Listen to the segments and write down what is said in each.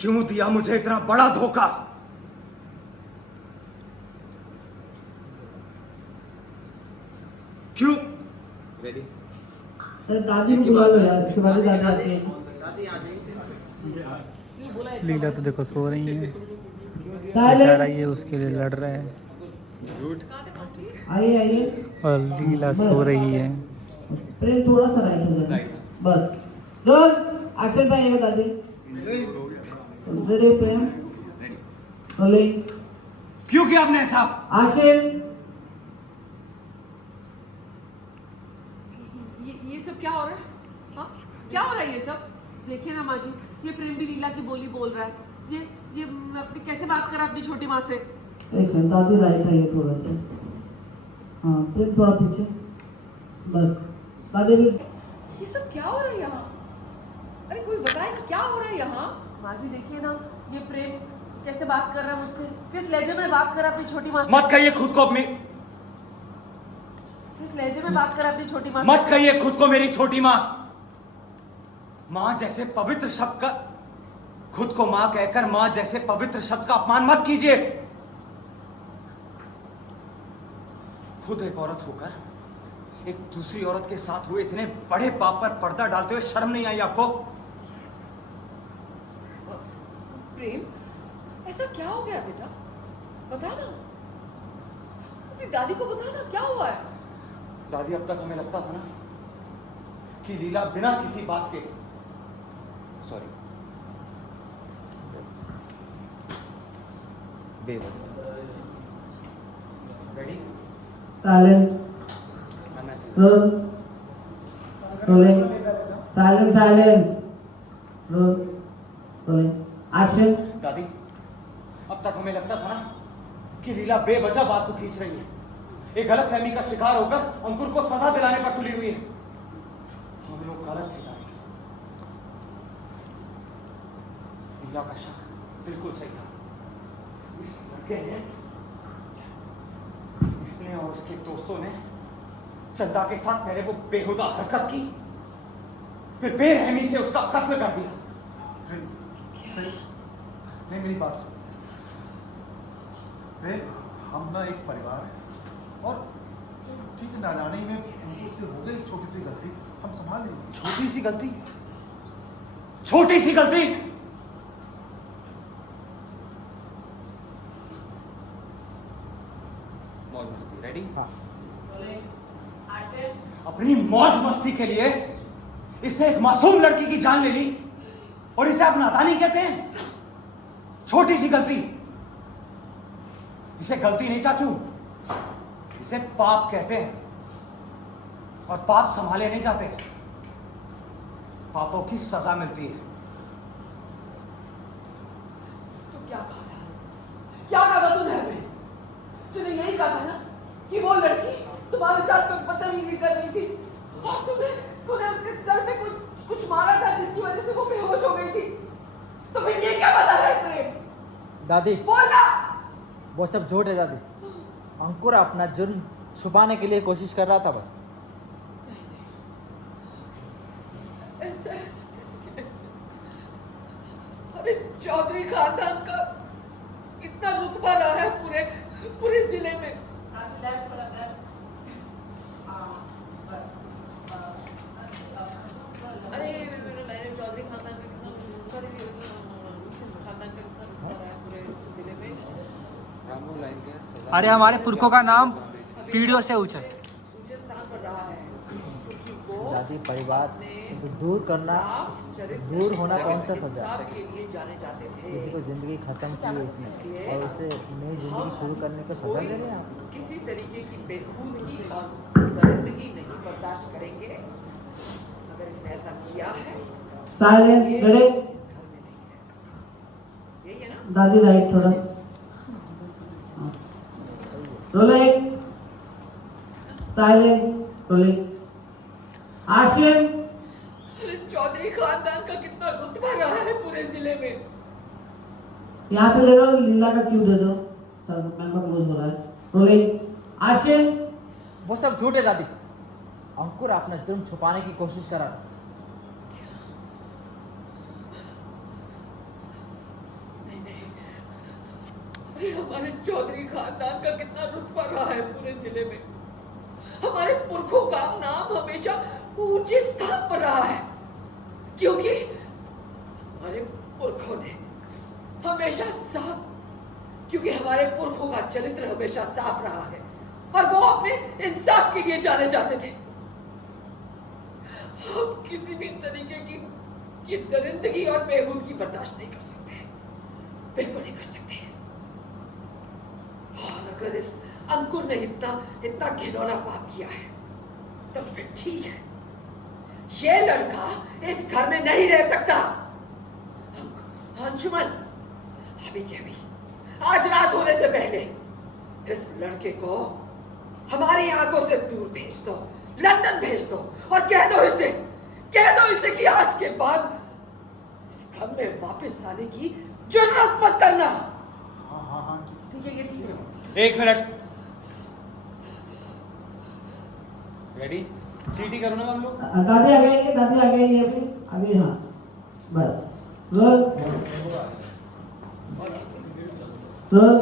क्यों दिया मुझे इतना बड़ा धोखा? क्यों? रेडी? दादी को बुला लो यार, इसके बाद दादी आती है। लीला तो देखो सो रही है, बेचारा ये उसके लिए लड़ रहा है आइए आइए। और लीला सो रही है। प्रेम थोड़ा सा राइट हो जाए बस। रोल एक्शन पे आइए दादी। रेडी प्रेम? रोलिंग। क्यों किया आपने ऐसा? एक्शन। ये सब क्या हो रहा है? हाँ, क्या हो रहा है ये सब? देखिए ना माँ जी, ये प्रेम भी लीला की बोली बोल रहा है। ये अपनी कैसे बात करा अपनी छोटी माँ से? एक्शन। दादी राइट है ये थोड़ा सा। हाँ प्रेम थोड़ा पीछे बस। दादी भी। ये सब क्या हो रहा है यहाँ? अरे कोई बताए ना क्या हो रहा है यहाँ? माँ जी देखिए ना, ये प्रेम कैसे बात कर रहा है मुझसे, किस लहजे में बात कर रहा है अपनी छोटी माँ से। मत कहिए खुद को अपनी, किस लहजे में बात कर रहा है अपनी छोटी माँ से। मत कहिए खुद को मेरी छोटी माँ। माँ जैसे पवित्र शब्द का, खुद को माँ कहकर माँ जैसे पवित्र शब्द का अपमान मत कीजिए। खुद एक औरत होकर एक दूसरी औरत के साथ हुए इतने बड़े पाप पर पर्दा डालते हुए शर्म नहीं आई आपको? प्रेम, ऐसा क्या हो गया बेटा? बता ना, अपनी दादी को बता ना क्या हुआ है। दादी, अब तक हमें लगता था ना कि लीला बिना किसी बात के, सॉरी, बेवजह। Ready? Silence. Roll. Rolling. Silence silence. Roll. Rolling. Action. दादी, अब तक हमें लगता था ना कि लीला बेवजह बात को खींच रही है, एक गलतफहमी का शिकार होकर अंकुर को सजा दिलाने पर तुली हुई है। हम लोग गलत थे दादी। लीला का शक बिल्कुल सही था। इस लड़के ने, इसने और उसके दोस्तों ने चंदा के साथ पहले वो बेहुदा हरकत की, फिर बेरहमी से उसका कत्ल कर दिया। नहीं, मेरी बात सुन। हम ना एक परिवार है और ठीक नादानी में उनसे हो गई छोटी सी गलती, हम संभाल लेंगे। छोटी सी गलती? छोटी सी गलती? मौज मस्ती। रेडी? हाँ। अपनी मौज मस्ती के लिए इसने एक मासूम लड़की की जान ले ली और इसे आप नादानी कहते हैं? छोटी सी गलती? इसे गलती नहीं चाचू, इसे पाप कहते हैं। और पाप संभाले नहीं जाते, पापों की सजा मिलती है। तो क्या कहा था? क्या कहा था तूने हमें? तूने यही कहा था ना कि वो लड़की तुम्हारे साथ कोई बदतमीजी कर रही थी और तूने उसके सर पे कुछ मारा था जिसकी वजह से वो बेहोश हो गई थी। तो फिर ये क्या बता रहा है प्रेम? दादी, बोलना। वो सब झूठ है दादी। अंकुर अपना जुर्म छुपाने के लिए कोशिश कर रहा था बस। ऐसा कैसे? अरे चौधरी खानदान का इतना रुतबा रहा है पूरे जिले में। अरे मैंने चौधरी खानदान का कितना खानदान का कितना रुतबा रहा है पूरे जिले में। अरे हमारे पुरखों का नाम पीढ़ियों से ऊंचा है। ऊंचे स्थान पर रहा है क्योंकि वो दादी, परिवार को दूर करना, दूर होना कौन सा सजा? के लिए जाने जाते थे। किसी को जिंदगी खत्म की है इसने और उसे नई जिंदगी शुरू करने को सजा दे रहे हैं आप? किसी तरीके की बेखूदगी और दरिंदगी नहीं बर्दाश्त करेंगे। अगर इसने ऐसा किया है, साइलेंस। रेडी? यही है ना? दादी राइट थोड़ा। Rolling. Silence. Rolling. Action. Chaudhary खानदान का कितना रुतबा रहा है पूरे जिले में। यहाँ से ले लो, लीला का क्यों दे दो। सर मेंबर क्लोज हो रहा है। रोलिंग। एक्शन। वो सब झूठ है दादी। अंकुर अपना जुर्म छुपाने की कोशिश कर रहा था। अरे हमारे चौधरी खानदान का कितना रुतबा रहा है पूरे जिले में। हमारे पुरखों का नाम हमेशा ऊंचे स्थान पर रहा है, क्योंकि हमारे पुरखों ने हमेशा साफ क्योंकि हमारे पुरखों का चरित्र हमेशा साफ रहा है और वो अपने इंसाफ के लिए जाने जाते थे। हम किसी भी तरीके की ये दरिंदगी और बेहूदगी बर्दाश्त नहीं कर सकते, बिल्कुल नहीं कर सकते। और अगर इस अंकुर ने इतना घिनौना पाप किया है तो फिर ठीक है, ये लड़का इस घर में नहीं रह सकता। अंशुमन, अभी के अभी आज रात होने से पहले इस लड़के को हमारी आंखों से दूर भेज दो, लंदन भेज दो और कह दो इसे कि आज के बाद इस घर में वापस आने की जरूरत मत करना। हाँ हाँ हाँ ठीक है, ये ठीक है। एक मिनट, रेडी? चीटी करो ना हम लोग। दादी आ गई ये अभी हाँ बस रोल रोल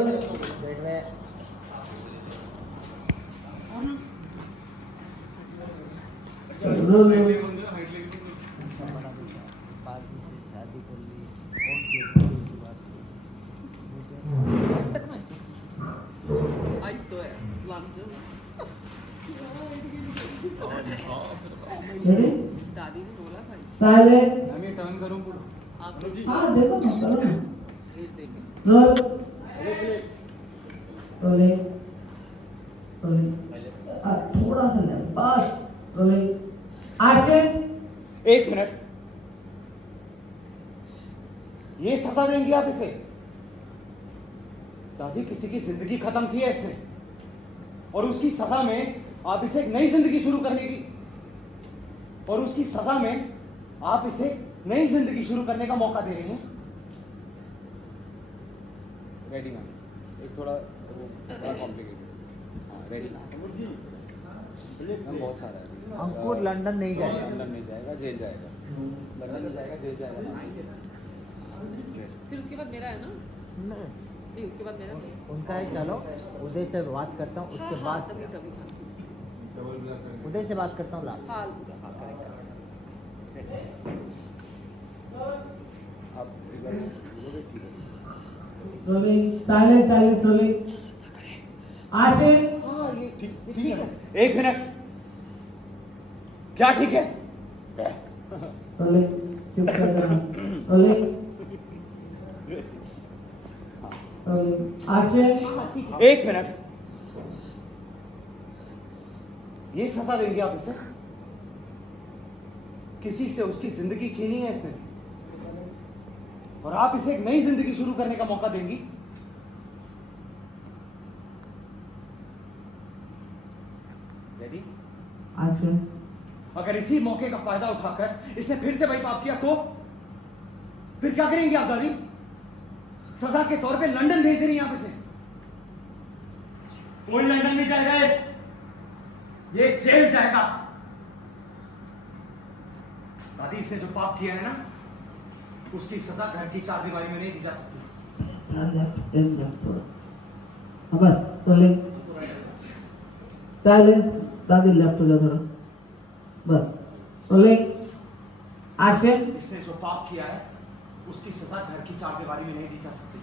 शादी कर ली कौन सी बात I swear, London. दादी ने बोला था साइलेंट मैं टर्न करूं पूरा। आप हाँ देखो ना करो ना स्टेज देखें। रोल रोलिंग थोड़ा सा ले बस रोलिंग एक्शन। एक मिनट, ये सजा देंगे आप इसे? दादी, किसी की जिंदगी खत्म की है इसने और उसकी सजा में आप इसे एक नई जिंदगी शुरू करने की का मौका दे रही हैं। Ready ma'am? एक थोड़ा कॉम्प्लिकेटेड। हाँ रेडी मैम, बहुत सारा है। अंकुर लंदन नहीं जाएगा। लंदन नहीं जाएगा, जेल जाएगा। लंदन नहीं जाएगा, जेल जाएगा। फिर उसके बाद मेरा है ना? नहीं, नहीं, उसके बाद मेरा नहीं। उनका है। चलो उदय से बात करता हूँ, उसके बाद तभी उदय से बात करता हूँ लास्ट। हाँ करेक्ट। आप रोलिंग साइलेंट रोलिंग एक्शन। हाँ ये ठीक है। एक मिनट, क्या ठीक है? रोलिंग चुप कर जाना रोलिंग एक्शन। एक मिनट, ये सजा देंगे आप इसे? किसी से उसकी जिंदगी छीनी है इसने और आप इसे एक नई जिंदगी शुरू करने का मौका देंगी? Ready action. अगर इसी मौके का फायदा उठाकर इसने फिर से वही पाप किया तो फिर क्या करेंगे आप दादी? सजा के तौर पे लंदन भेज रही हैं आप इसे? कोई लंदन नहीं जाएगा, ये जेल जाएगा। दादी, इसने जो पाप किया है ना, उसकी सजा घर की चार दीवारी में नहीं दी जा सकती। बस रोलिंग साइलेंस। दादी लेफ्ट हो जाओ थोड़ा बस रोलिंग एक्शन। इसने जो पाप किया है उसकी सजा घर की चार दीवारी में नहीं दी जा सकती।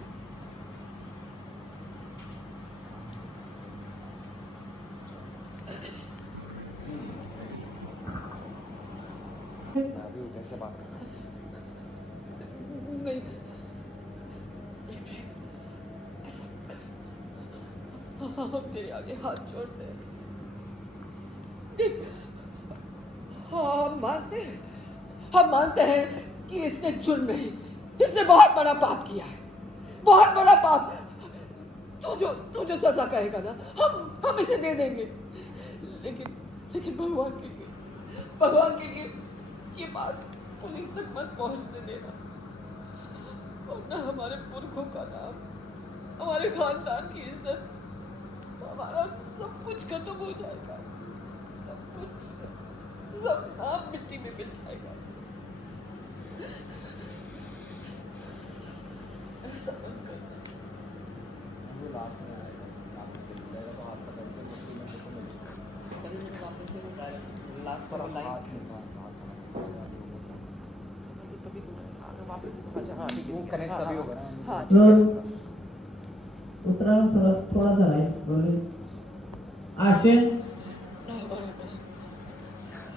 दादी कैसे बात करता है? नहीं, ऐसा मत कर। हम तेरे आगे हाथ जोड़ते हैं। देख, हम मानते हैं कि इसने जुर्म नहीं, इसने बहुत बड़ा पाप किया है, बहुत बड़ा पाप। तू जो सजा कहेगा ना, हम इसे दे देंगे। लेकिन भगवान के लिए ये बात पुलिस तक मत पहुंचने देना, वरना हमारे पुरखों का नाम, हमारे खानदान की इज्जत, हमारा सब कुछ खत्म हो जाएगा। सब नाम मिट्टी में मिल जाएगा। ऐसा मत कर। लास्ट पर लाइन तो तभी तुम वापस अच्छा हाँ ठीक है वो connect हाँ, तभी हाँ, होगा ना। हाँ ठीक है उतरा थोड़ा थोड़ा सा राइट बोले एक्शन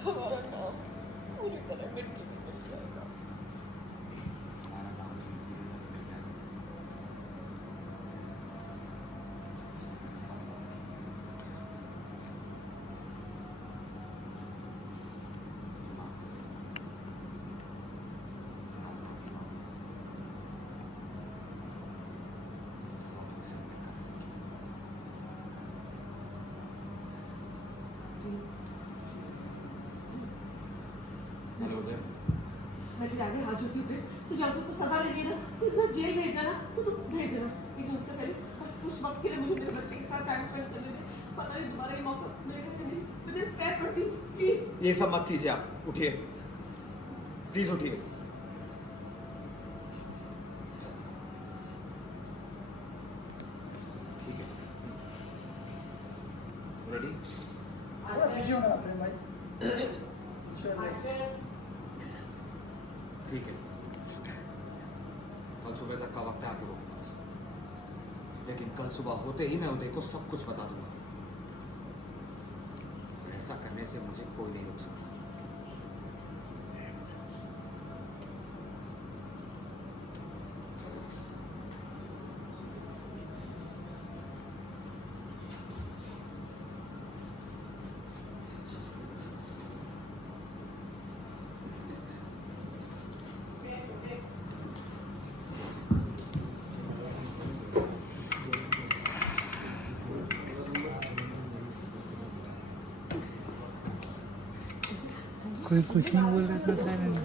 हमारा नाम पूरी तरह मिट्टी में मिल जाएगा मैं तेरे आगे हाथ जोड़ती हूँ फिर तुझे अंकुर को सजा देंगे ना तो तुझे जेल भेजना ना तो तू भेज देना लेकिन उससे पहले बस कुछ वक्त के लिए मुझे मेरे बच्चे के साथ टाइम स्पेंड करने दे पता नहीं दोबारा ये मौका मिलेगा कि नहीं मैं तेरे पैर पड़ती हूँ प्लीज ये सब मत कीजिए आप उठिए प्लीज उठिए ठीक है रेडी ठीक है कल सुबह तक का वक्त है आप लोगों के पास लेकिन कल सुबह होते ही मैं उदय को सब कुछ बता दूंगा और ऐसा करने से मुझे कोई नहीं रोक सकता कोई कुछ नहीं बोल रहा था साइलेंट